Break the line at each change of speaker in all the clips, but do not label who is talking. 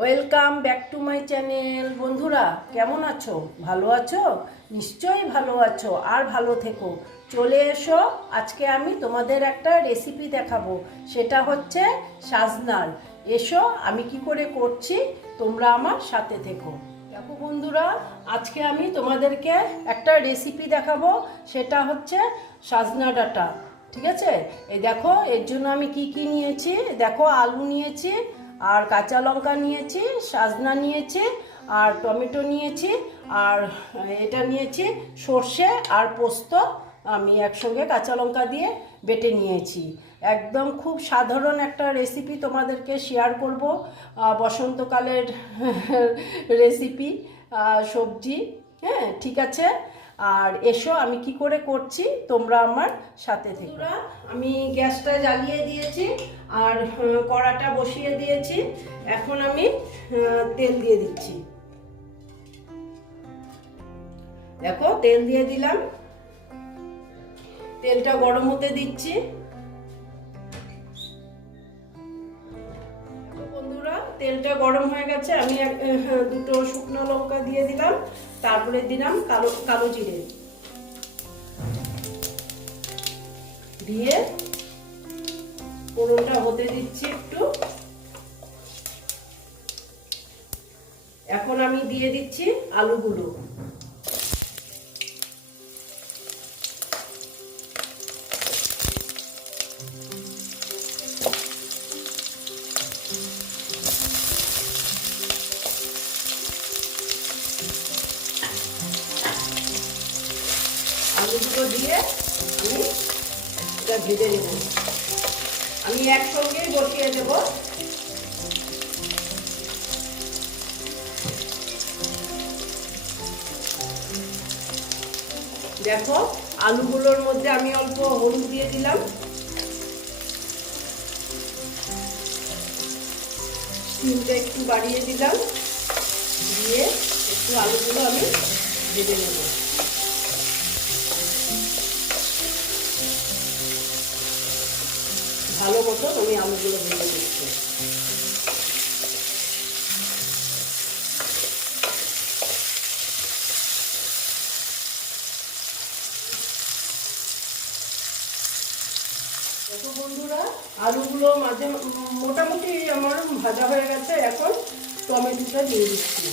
Welcome back to my channel. বন্ধুরা, কেমন আছো? ভালো আছো? নিশ্চয়ই ভালো আছো আর ভালো থেকো। চলে এসো, আজকে আমি তোমাদের একটা রেসিপি দেখাবো। সেটা হচ্ছে সাজনার। এসো, আমি কি করে করছি, তোমরা আমার সাথে থেকো। দেখো বন্ধুরা, আজকে আমি তোমাদেরকে একটা রেসিপি দেখাবো। সেটা হচ্ছে সাজনা ডাটা, ঠিক আছে? এই দেখো, এর জন্য আমি কি কি নিয়েছি? দেখো, আলু নিয়েছি আর কাঁচা লঙ্কা নিয়েছি, সাজনা নিয়েছি, আর টমেটো নিয়েছি, আর এটা নিয়েছি সর্ষে আর পোস্ত। আমি একসঙ্গে কাঁচা লঙ্কা দিয়ে বেটে নিয়েছি। একদম খুব সাধারণ একটা রেসিপি তোমাদেরকে শেয়ার করব বসন্তকালের রেসিপি সবজি হ্যাঁ ঠিক আছে? আর এসো, আমি কি করে করছি, তোমরা আমার সাথে থেকে। আমি গ্যাসটা জ্বালিয়ে দিয়েছি, আর কড়াটা বসিয়ে দিয়েছি। এখন আমি তেল দিয়ে দিচ্ছি। দেখো, তেল দিয়ে দিলাম। তেলটা গরম হতে দিচ্ছি। তেলটা গরম হয়ে গেছে আমি আহ, দুটো শুকনো লঙ্কা দিয়ে দিলাম তারপরে দিলাম কালো কালো জিরে। দিয়ে পোড়নটা হতে দিচ্ছি একটু। এখন আমি দিয়ে দিচ্ছি আলুগুলো। আলুগুলো দিয়ে আমি এটা ভেজে নেব। আমি একসঙ্গেই বসিয়ে দেব। দেখো, আলুগুলোর মধ্যে আমি অল্প হলুদ দিয়ে দিলাম। সিমটা একটু বাড়িয়ে দিলাম। দিয়ে একটু আলুগুলো আমি ভেজে নেব। ভালো মতো আমি আলুগুলো ভেজে দিচ্ছি বন্ধুরা, আলুগুলো মাঝে মোটামুটি আমার ভাজা হয়ে গেছে এখন, টমেটোটা দিয়ে দিচ্ছি।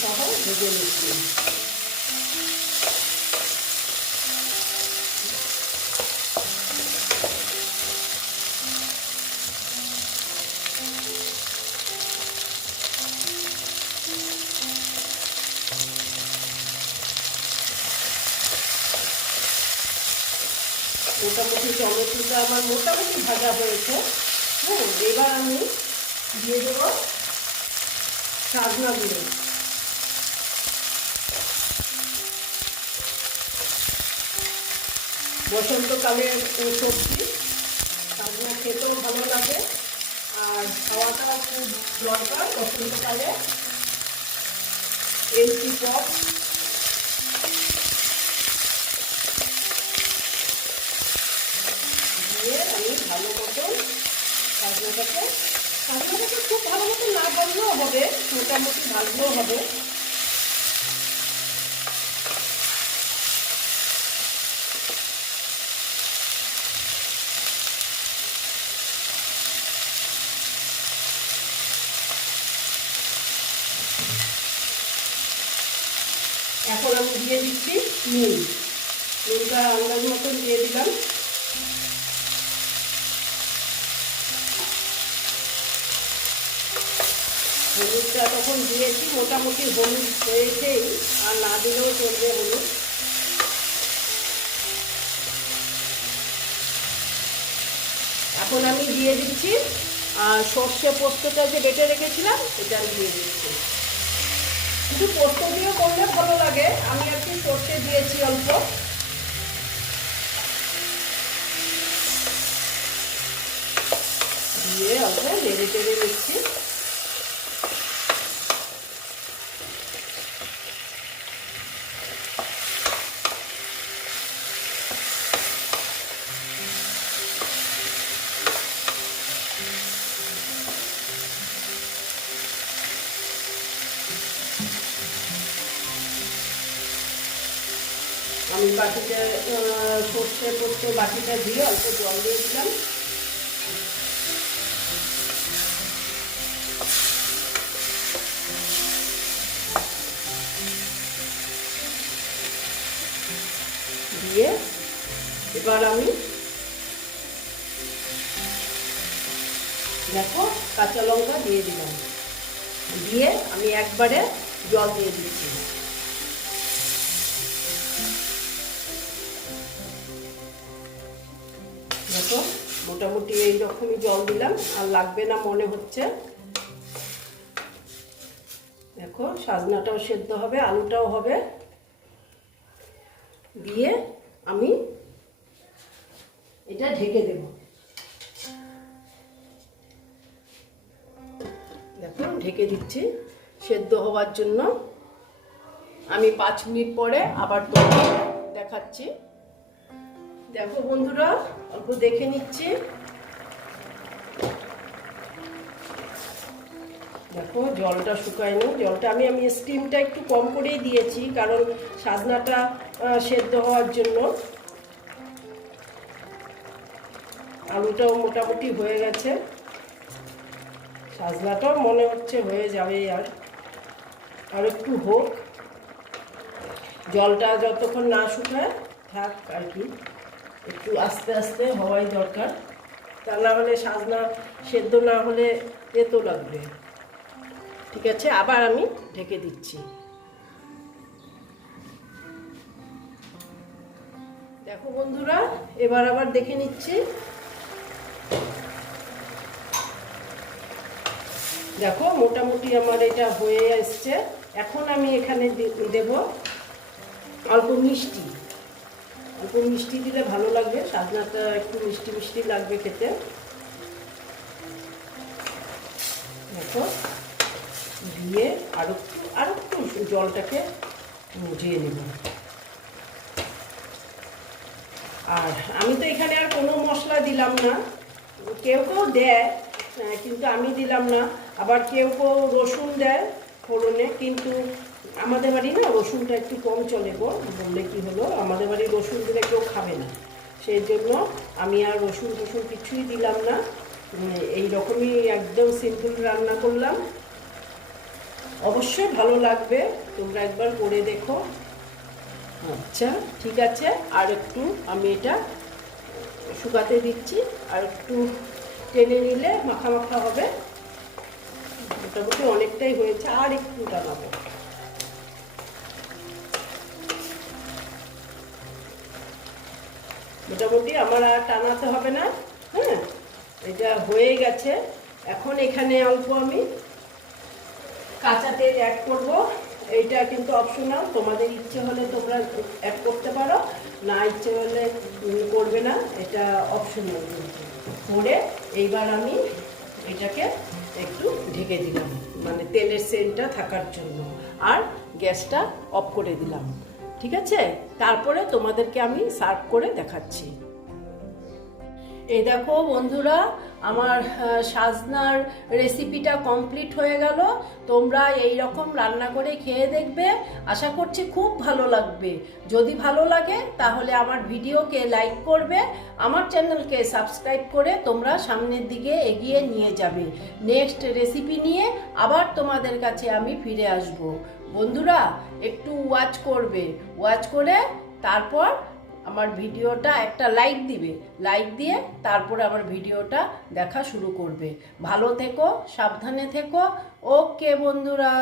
সহ ভেজে নিচ্ছি। মোটামুটি টমেটোটা আমার মোটামুটি ভাজা হয়েছে। হ্যাঁ এবার আমি দিয়ে দেবো সাজনা গুঁড়ো বসন্তকালের সবজি। সাজনা খেতেও ভালো লাগে। আর খাওয়াটা খুব দরকার বসন্তকালে। এলসি পপ। দিয়ে আমি ভালো মতন সাজনাটাকে সাজনাটাকে খুব ভালো মতো না ভাজলেও হবে, মোটামুটি ভাজলেও হবে। আমি দিয়ে দিচ্ছি নুন। নুনটা আন্দাজ মতন দিয়ে দিলাম। হলুদটা তখন দিয়েছি, মোটামুটি হলুদ হয়েছেই, আর না দিলেও চলবে হলুদ। এখন আমি দিয়ে দিচ্ছি, আর সর্ষে পোস্তটা যে বেটে রেখেছিলাম, এটা আমি দিয়ে দিচ্ছি। শুধু পোস্ত দিয়েও করলে ভালো লাগে। আমি একটু সর্ষে দিয়েছি অল্প। দিয়ে অল্প নেড়ে টেড়ে নিচ্ছি। বাটিতে সর্ষে করতে বাটিটা দিয়ে অল্প জল দিয়ে দিলাম দিয়ে এবার আমি দেখো কাঁচা লঙ্কা দিয়ে দিলাম। দিয়ে আমি একবারে জল দিয়ে দিচ্ছি। দেখো, মোটামুটি এই রকমই জল দিলাম, আর লাগবে না মনে হচ্ছে। দেখো, সাজনাটাও সেদ্ধ হবে, আলুটাও হবে। দিয়ে আমি এটা ঢেকে দেব। দেখো, ঢেকে দিচ্ছি সেদ্ধ হওয়ার জন্য। আমি পাঁচ মিনিট পরে আবার তোমাকে দেখাচ্ছি। দেখো বন্ধুরা, অল্প দেখে নিচ্ছি। দেখো, জলটা শুকায়নি। জলটা আমি আমি স্টিমটা একটু কম করেই দিয়েছি, কারণ সাজনাটা সেদ্ধ হওয়ার জন্য। আলুটাও মোটামুটি হয়ে গেছে। সাজনাটাও মনে হচ্ছে হয়ে যাবে আর। আর একটু হোক। জলটা যতক্ষণ না শুকায়, থাক আর কি। একটু আস্তে আস্তে হওয়াই দরকার। তা না হলে, সাজনা সেদ্ধ না হলে তেতো লাগবে। ঠিক আছে, আবার আমি ঢেকে দিচ্ছি। দেখো বন্ধুরা, এবার আবার দেখে নিচ্ছি। দেখো, মোটামুটি আমার এটা হয়ে এসছে। এখন আমি এখানে দেব অল্প মিষ্টি। অল্প মিষ্টি দিলে ভালো লাগবে সাজনাটা একটু মিষ্টি মিষ্টি লাগবে খেতে। দেখো, দিয়ে আর একটু আর একটু জলটাকে মুজিয়ে নেব। আর আমি তো এখানে আর কোনো মশলা দিলাম না। কেউ কেউ দেয় কিন্তু আমি দিলাম না। আবার কেউ কেউ রসুন দেয়। ফোড়নে কিন্তু আমাদের বাড়ি না রসুনটা একটু কম চলে গো। বললে কি হলো, আমাদের বাড়ি রসুন দিলে কেউ খাবে না। সেই জন্য আমি আর রসুন টসুন কিছুই দিলাম না। এই রকমই একদম সিম্পল রান্না করলাম। অবশ্যই ভালো লাগবে, তোমরা একবার করে দেখো। আচ্ছা ঠিক আছে, আর একটু আমি এটা শুকাতে দিচ্ছি। আর একটু টেনে নিলে মাখা মাখা হবে। মোটামুটি অনেকটাই হয়েছে, আর একটু টানাবো মোটামুটি আমার আর টানাতে হবে না হ্যাঁ? এটা হয়ে গেছে, এখন এখানে অল্প আমি। কাঁচা তেল অ্যাড করব, এইটা কিন্তু অপশনাল তোমাদের ইচ্ছে হলে তোমরা অ্যাড করতে পারো, না ইচ্ছে হলে করবে না, এটা অপশনাল করে এইবার আমি এটাকে একটু ঢেকে দিলাম। মানে তেলের সেন্টটা থাকার জন্য। আর গ্যাসটা অফ করে দিলাম। ঠিক আছে? তারপরে তোমাদেরকে আমি সার্ভ করে দেখাচ্ছি। এই দেখো বন্ধুরা, আমার সাজনার রেসিপিটা কমপ্লিট হয়ে গেল। তোমরা এই রকম রান্না করে খেয়ে দেখবে। আশা করছি খুব ভালো লাগবে। যদি ভালো লাগে, তাহলে আমার ভিডিওকে লাইক করবে। আমার চ্যানেলকে সাবস্ক্রাইব করে তোমরা সামনের দিকে এগিয়ে নিয়ে যাবে। নেক্সট রেসিপি নিয়ে আবার তোমাদের কাছে আমি ফিরে আসব। বন্ধুরা, একটু ওয়াচ করবে। ওয়াচ করে তারপর আমার ভিডিওটা একটা লাইক দিবে। লাইক দিয়ে তারপরে আমার ভিডিওটা দেখা শুরু করবে। ভালো থেকো, সাবধানে থেকো। ওকে বন্ধুরা।